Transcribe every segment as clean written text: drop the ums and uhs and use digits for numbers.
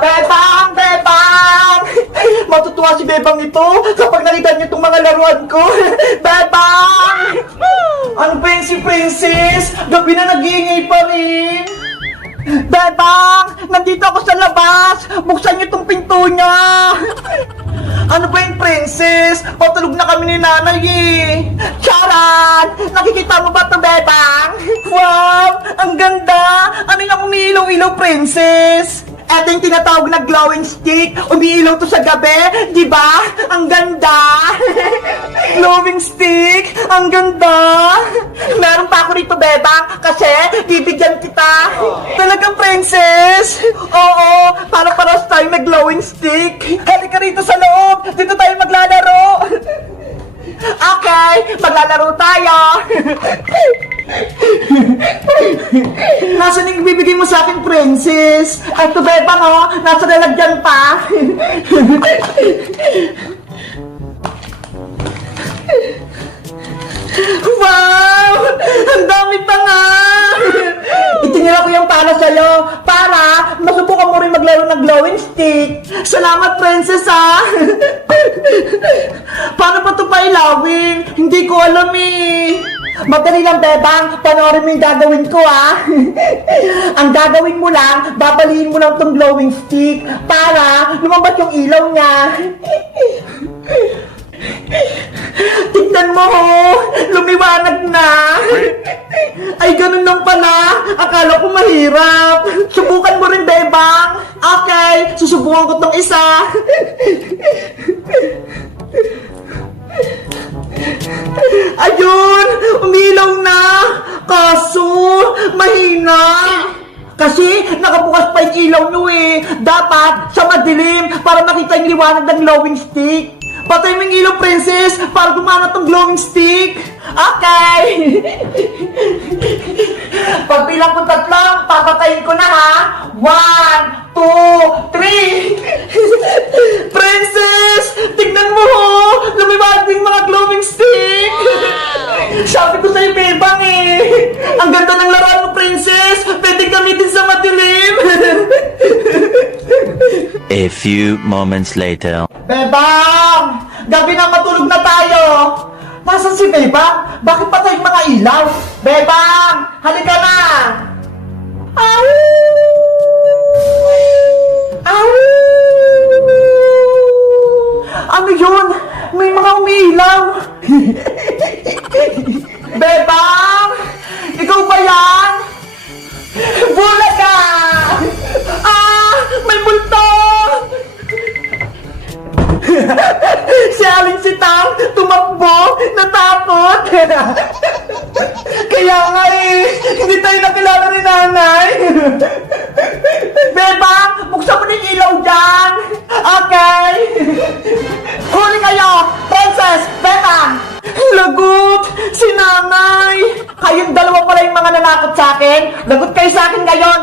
Bebang! Bebang! Matutuwa si Bebang ito kapag nakita niya itong mga laruan ko. Bebang! Ano ba yun si Princess? Gabi na nag-iingay pa rin. Bebang! Nandito ako sa labas! Buksan niyo itong pinto niya! Ano ba yung Princess? Patulog na kami ni nanay eh! Charan! Nakikita mo ba ito, Bebang? Wow! Ang ganda! Ano yung umiilaw-ilaw, Princess? Ito yung tinatawag na glowing stick. Umiilaw to sa gabi, di ba? Ang ganda! Glowing stick! Ang ganda! Meron pa ako rito, Bebang, kasi bibigyan kita. Talagang Princess? Oo, para-paras tayo may glowing stick. Halika rito sa loob. Dito tayo maglalaro. Okay, maglalaro tayo. Nasaan yung bibigay mo sa akin, Princess? Ay, ito, Bebang, oh. Nasa lalagyan pa. Wow! Ang dami pa nga! Itinira ko yung para sa'yo para masubukan mo rin maglaro ng glowing stick. Salamat, Princess, ha? Paano pa ito pailawin? Hindi ko alam, eh. Madali lang, Bebang. Panoorin mo yung gagawin ko, ha? Ang gagawin mo lang, babaliin mo lang tong glowing stick para lumabas yung ilaw niya. Tignan mo, oh! Lumiwanag na! Ay, ganun lang pala! Akala ko mahirap! Subukan mo rin, Bebang! Okay, susubukan ko tong isa! Ayun! Umilaw na! Kaso, mahina! Kasi nakabukas pa yung ilaw nyo eh! Dapat sa madilim para makita yung liwanag ng glowing stick! Patay mo yung ilaw, Princess, para gumana tong glowing stick. Okay. Pagbilang ko 3, papatayin ko na, ha? 1, 2, 3. Princess, tignan mo, ho. Lumiwanag yung mga glowing stick. Sabi ko sa'yo, Bebang, eh. Ang ganda ng laruan mo, Princess. Pwede gamitin sa madilim. A few moments later. Bebang! Gabi na, matulog na tayo! Nasaan si Bebang? Bakit patay yung mga ilaw? Bebang! Halika na! Au! Au! Ano yun? May mga umiilaw! Bebang! Ikaw ba yan? Bulaga! Ah! May multo! Si Aling Sitang tumakbo, natakot. Kaya nga eh, hindi tayo nakilala ni nanay. Bebang, buksan mo na yung ilaw dyan. Okay. Huli kayo, Princess, Bebang. Lagot, si nanay. Kayong dalawa pala yung mga nanakot sa akin. Lagot kayo sa akin ngayon.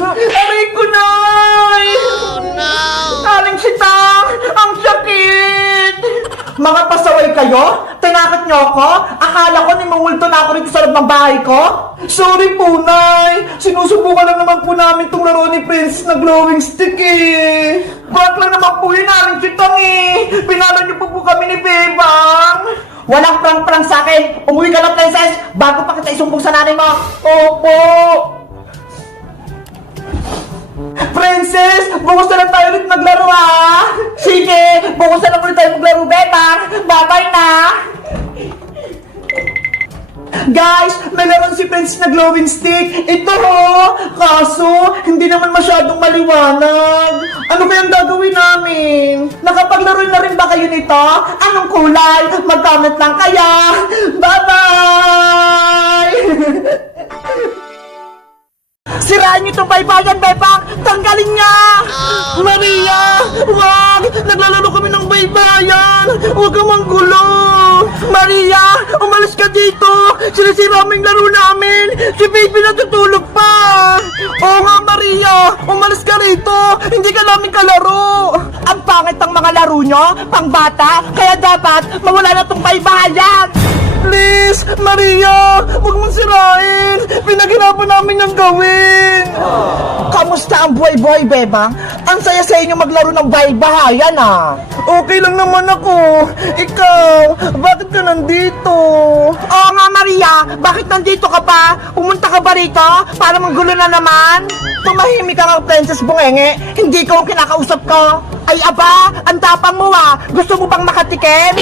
Aray ko, Nay! Oh, no! Aling Sitang! Ang sakit! Mga pasaway kayo? Tinakot niyo ako? Akala ko nimumulto na ako rito sa loob ng bahay ko? Sorry po, Nay! Sinusubukan lang naman po namin itong laro ni Prince na glowing stick, eh! Bakit lang naman po yun, Aling Sitang, eh! Pinala niyo po kami ni Bebang! Walang prang-prang sa akin! Umuwi ka na, Princess! Bago pa kita isumbong sa nanay mo! Opo! Princess, bukas na lang tayo ulit maglaro, ha? Sige, bukas na lang ulit tayo maglaro, Bebang. Bye-bye na. Guys, may laruan si Princess na glowing stick. Ito, ho. Kaso, hindi naman masyadong maliwanag. Ano ba yung gagawin namin? Nakapaglaro na rin ba kayo nito? Anong kulay? Mag-comment lang kaya. Bye-bye! Sirain niyo itong baybayan, Bebang! Tanggalin niya! Maria! Wag! Naglalaro kami ng baybayan! Huwag kang manggulo! Maria! Umalis ka dito! Sinisira mo yung laro namin! Si baby natutulog pa! Oo nga, Maria! Umalis ka rito! Hindi ka namin kalaro! Ang pangit ng mga laro nyo, pang bata, kaya dapat mawala na tong baybayan. Please, Maria, huwag mong sirain. Pinaghirapan namin yung gawin. Kamusta ang buhay-buhay, Bebang? Ang saya sa inyo maglaro ng baybayan, ah. Okay lang naman ako. Ikaw, bakit ka nandito? Oo nga, Maria. Bakit nandito ka pa? Pumunta ka ba rito? Para manggulo na naman? Tumahimik ka nga, Princess Bungenge. Hindi ko ang kinakausap ko. Ay aba, ang tapang mo ah. Gusto mo bang makatikim?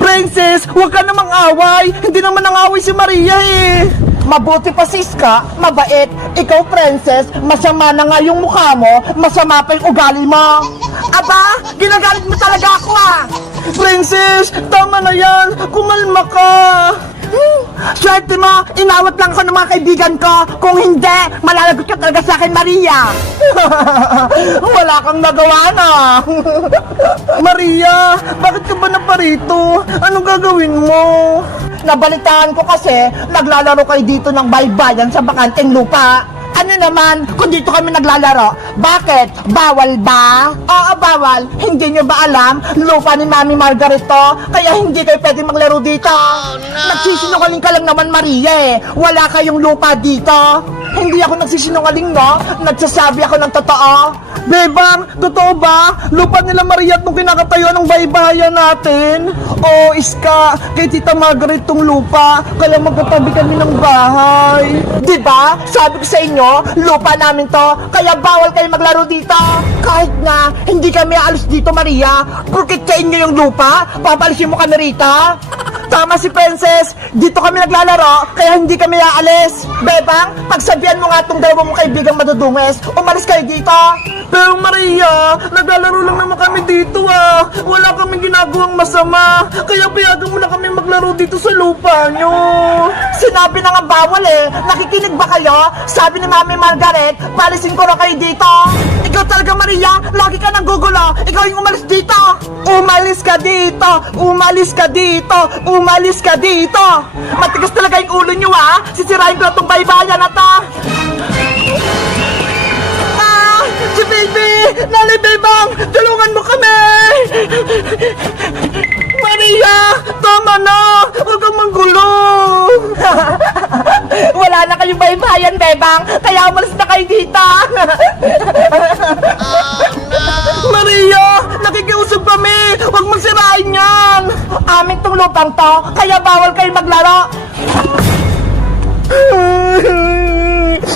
Princess, huwag ka namang away. Hindi naman nang-away si Maria eh. Mabuti pa sis ka, mabait. Ikaw, Princess, masama na nga yung mukha mo, masama pa yung ugali mo. Aba, ginagalit mo talaga ako ah. Princess, tama na yan. Kumalma ka. Swerte mo, inawat lang ako ng mga kaibigan ko. Kung hindi, malalagot ka talaga sa akin, Maria. Wala kang nagawa na. Maria, bakit ka ba naparito? Anong gagawin mo? Nabalitaan ko kasi, naglalaro kayo dito ng baybayan sa bakanteng lupa. Ano naman, kung dito kami naglalaro, bakit? Bawal ba? Oo, bawal. Hindi nyo ba alam? Lupa ni Mami Margaret to, kaya hindi kayo pwede maglaro dito. Nagsisinungaling ka lang naman, Maria eh. Wala kayong lupa dito. Hindi ako nagsisinungaling, no? Nagsasabi ako ng totoo. Bebang, totoo ba? Lupa nila Maria at nung kinakatayo ng baybayan natin. Oo, Iska, kay Tita Margaret tong lupa, kaya magkatabi kami ng bahay. Diba? Sabi ko sa inyo, lupa namin to, kaya bawal kayo maglaro dito. Kahit na, hindi kami aalis dito, Maria. Porkit sa inyo yung lupa, papalisin mo kami rito. Tama si Princess, dito kami naglalaro, kaya hindi kami aalis. Bebang, pagsabihan mo nga itong dalawa mong kaibigang madudunges, umalis kayo dito. Pero Maria, naglalaro lang naman kami dito ah. Wala kaming ginagawang masama, kaya payagan mo na kami maglaro dito sa lupa nyo. Sinabi na nga bawal eh, nakikinig ba kayo? Sabi ni Mami Margaret, palisin ko na kayo dito. Ikaw talaga Maria, lagi ka nang gugulo, ikaw yung umalis dito. Umalis ka dito, umalis ka dito, umalis ka dito. Matigas talaga yung ulo nyo ah, sisirain ko na itong baybayan na to. Si baby! Nanay Bebang! Tulungan mo kami! Maria! Tama na! Huwag kang manggulo! Wala na kayong baybayan, Bebang! Kaya umalis na kayo dito! Maria! Nakikiusap kami! Huwag mong sirain yan! Amin tong lupang to, kaya bawal kayo maglaro!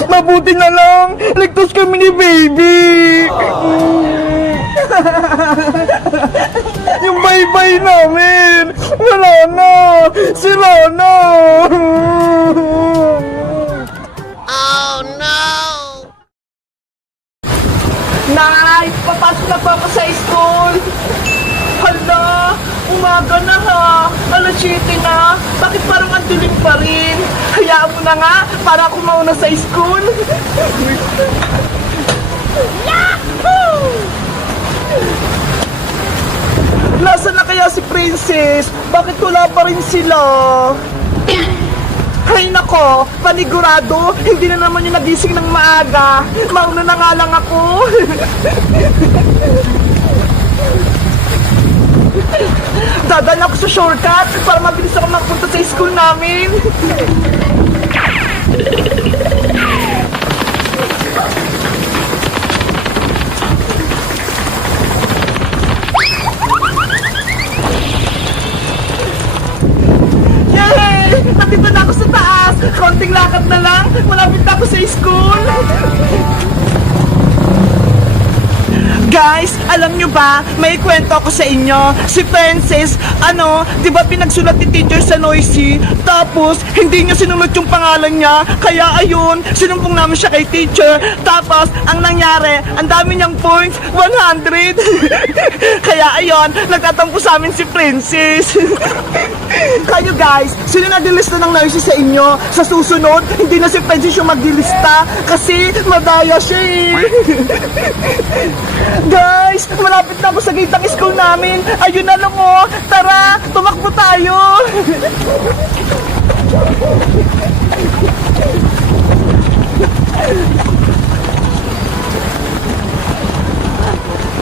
Mabuti na lang, ligtas kami ni baby. Yung baybay namin, wala na, sira na. Oh no! Nay, papasok na po ako sa school. Hala, umaga na ha. Alas 7 na. Bakit parang ang dilim pa rin? Hayaan mo na nga para ako mauna sa school. Yahoo! Nasaan na kaya si Princess? Bakit wala pa rin sila? Hay nako, panigurado, hindi na naman yung nagising ng maaga. Mauna na nga lang ako. Dadaan ako sa shortcut para mabilis ako makapunta sa school namin. Yay! Nandito na ako sa taas. Konting lakad na lang. Malapit na ako sa school. Guys, alam nyo ba, may kwento ako sa inyo. Si Princess, di ba pinagsulat ni teacher sa Noisy? Tapos, hindi niya sinunod yung pangalan niya. Kaya ayun, sinumpong namin siya kay teacher. Tapos, ang nangyari, ang dami niyang points, 100. Kaya ayun, nagtatampo sa amin si Princess. Kayo guys, sino nagdilista ng Noisy sa inyo? Sa susunod, hindi na si Princess yung magdilista. Kasi, madaya siya eh. Guys, malapit na ako sa gate ng school namin. Ayun na lang oh. Tara, tumakbo tayo.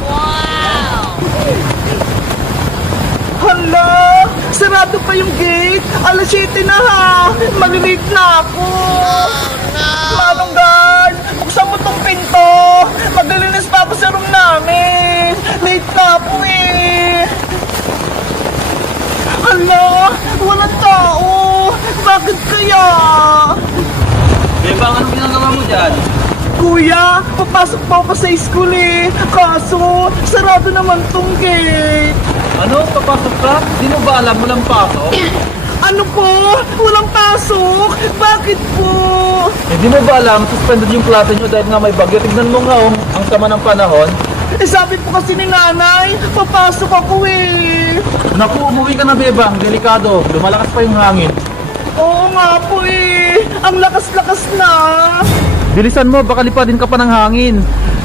Wow! Alas 7 na ha! Malilate na ako! Manong guard! Buksan mo tong pinto! Maglilinis pa ako sa room namin! Late na ako eh! Ala! Walang tao! Bakit kaya? Bebang, anong ginagawa mo dyan? Kuya, papasok pa ako sa school eh. Kaso, sarado naman tong gate. Ano? Papasok ka? Di mo ba alam walang pasok? Ano po? Walang pasok? Bakit po? Eh, di mo ba alam suspended yung klase nyo dahil nga may bagyo? Tignan mo nga ang sama ng panahon. Eh sabi po kasi ni nanay, papasok ako eh. Naku, umuwi ka na, Bebang. Delikado. Lumalakas pa yung hangin. Oo nga po eh. Ang lakas-lakas na. Bilisan mo, baka lipadin ka pa ng hangin.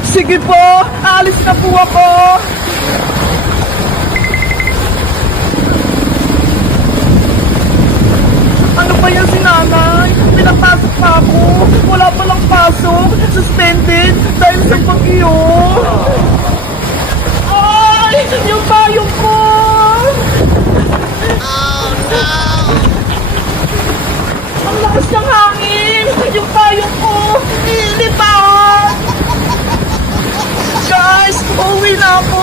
Sige po, alis na po ako. Ano ba yan si nanay? Pinapasok pa ako. Wala palang pasok. Suspended dahil sa bagyo. Ay! Yung payong ko! Ang lakas ng hangin! Yung payong ko! Nilipat! Guys! Uuwi na ako!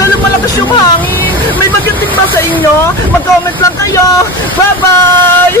Dahil malakas yung hangin! May magating ba sa inyo? Mag-comment lang kayo! Bye-bye!